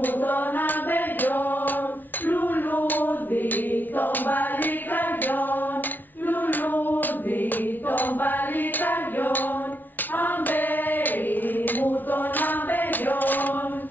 Των αμπελιών, λουλούδι των παλικαριών, λουλούδι των παλικαριών, αμπέλι μου των αμπελιών.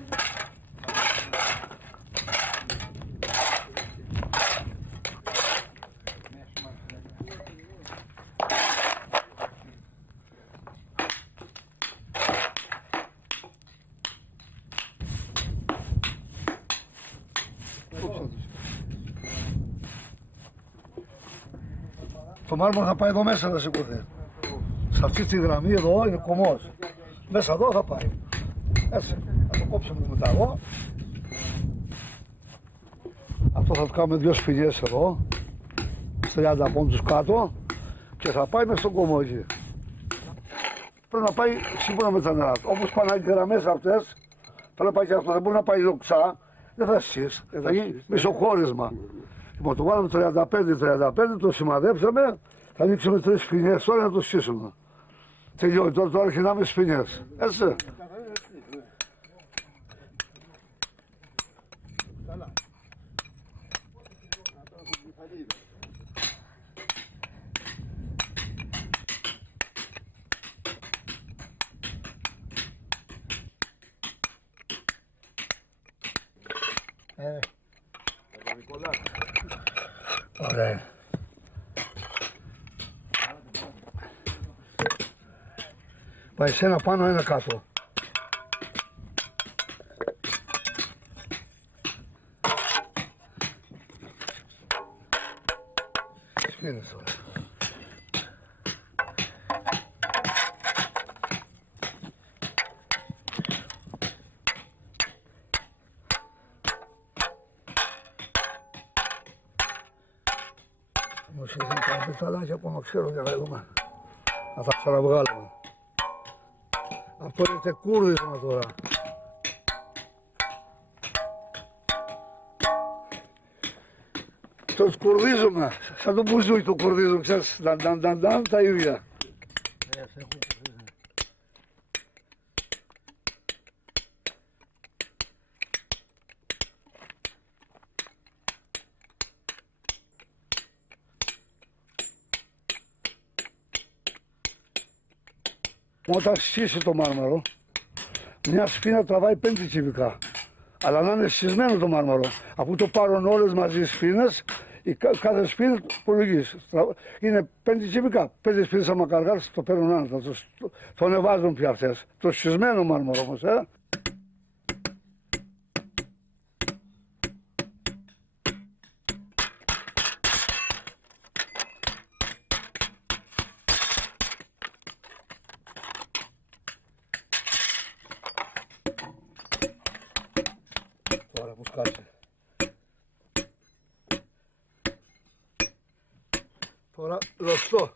Το μάρμαρο θα πάει εδώ μέσα να σηκωθεί. Σε αυτή τη γραμμή εδώ είναι κομμός. Μέσα εδώ θα πάει. Έτσι. Θα το κόψουμε μετά εγώ. Αυτό θα το κάνουμε δύο σπηλιές εδώ. 30 πόντους κάτω. Και θα πάει μέσα στον κομμό εκεί. Πρέπει να πάει σύμφωνα με τα νερά. Όπως πάνε οι γραμμές αυτές, πρέπει να πάει και αυτό. Δεν μπορεί να πάει δοξά. Δεν θα σχίσει. Θα γίνει μισοχώρισμα. Λοιπόν, το βάλαμε 35-35, το σημαδέψαμε, θα ανοίξουμε 3 σπινιές τώρα να το σχίσουμε. Τελειώνει, τώρα αρχινάμε σπινιές. Έτσι. Ωραία. Πάει σε ένα πάνω, ένα κάτω. Σπίνες τώρα. Όμως είναι τα πεταλάκια ακόμα ξέρω για να δούμε. Να τα ξαναβγάλουμε. Αυτό είναι κούρδισμα τώρα. Το κουρδίζουμε, σαν το μπουζούι το κουρδίζουμε, ξέρεις, νταν, τα ίδια. Όταν σχίσει το μάρμαρο, μια σπίνα τραβάει 5 κυβικά. Αλλά να είναι σχισμένο το μάρμαρο. Αφού το πάρουν όλες μαζί οι σπίνες, κάθε σπίνα υπολογίζει. Είναι 5 κυβικά. 5 σπίνες άμα καργάρεις το παίρνουν άνετα. Το ανεβάζουν πια αυτές. Το σχισμένο μάρμαρο όμως, Τώρα που σκάσε. Τώρα λωστό.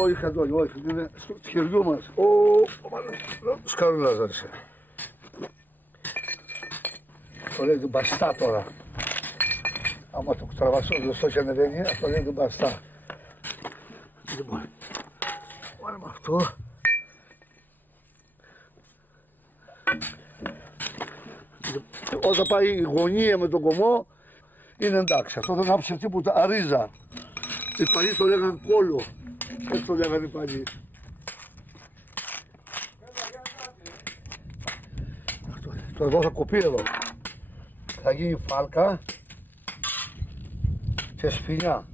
Όχι κατόλοι, όχι, είναι στο χεριού μας. Σκαρουλάζαρσε. Το λέει την μπαστά τώρα. Άμα το τραβάσω λωστό και ανεβαίνει, αυτό λέει την μπαστά. Λοιπόν, βάλουμε αυτό. Όταν πάει η γωνία με τον κομμό είναι εντάξει, αυτό δεν άφησε τίποτα αρίζα. Οι παλιοί το λέγαν κόλλο, έτσι το λέγαν οι παλιοί. Το εδώ θα κοπεί εδώ, θα γίνει φάλκα και σφινιά.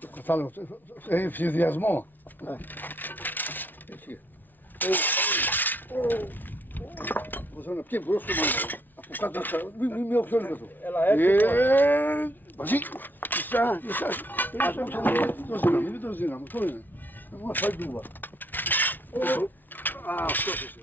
Το κατάλαβα, είναι ψηδιασμό. Εκεί. Πώς να πιει μπρος το μάνα. Από κάτω, μην με οξώνει αυτό. Έλα, έτσι. Μαζί, ισά. Μην το ζήναμε, αυτό είναι. Να μας φάει ντούβα. Αυτός είσαι.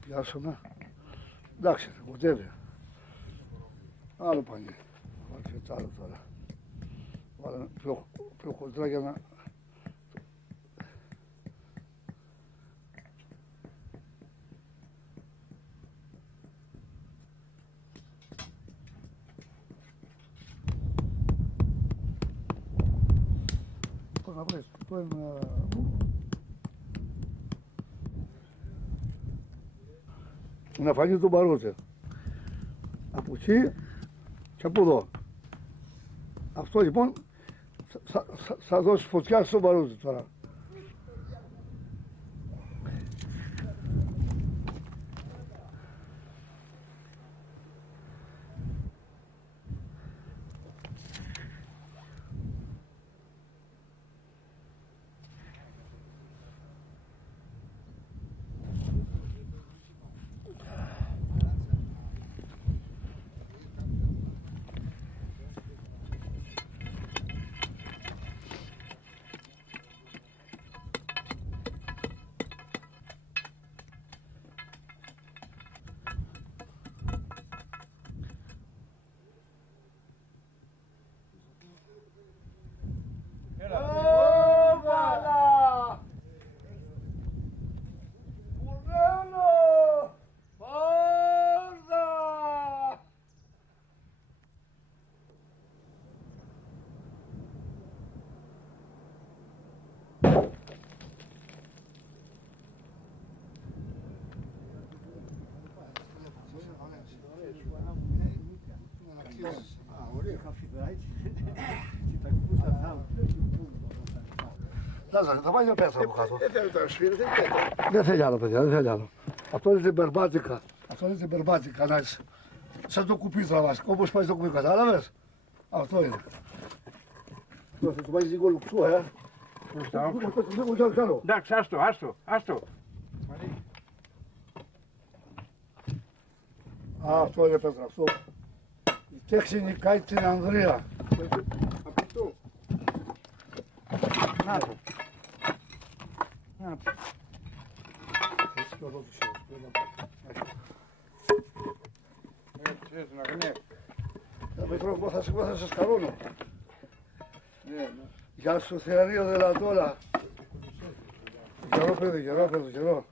πιάσουμε. Εντάξει, κοντεύει. Άλλο πανί. Βάλε φετσάρο τώρα. Βάλε πιο χοντρά για να... Πώς να βρεις, το είναι... Να φανεί το μπαρούτσο. Από εκεί και από εδώ. Αυτό λοιπόν θα δώσει φωτιά στο μπαρούτσο τώρα. Λάζαρε, θα πάει μια πέτρα από κάτω. Δεν θέλει το σφύρι, Δεν θέλει άλλο, παιδιά, δεν θέλει άλλο. Αυτό είναι την περμπάτικα. Αυτό είναι την περμπάτικα, να είσαι. Σαν το κουπί θα βάζει, όπως πάει το κουπί, κατάλαβες. Αυτό είναι. Θα το βάζεις λίγο λουξού, Λίγο κι άλλο. Εντάξει, άστο. Αυτό είναι πέτρα, αυτό. Η τέχνη νικάει την Ανδρεία. Από αυτό. Να το. Έτσι, να γνέφει. Θα σε σκαρώνω. Γεια σου Θεαρίο Δελατόλα. Γερό παιδί, γερό.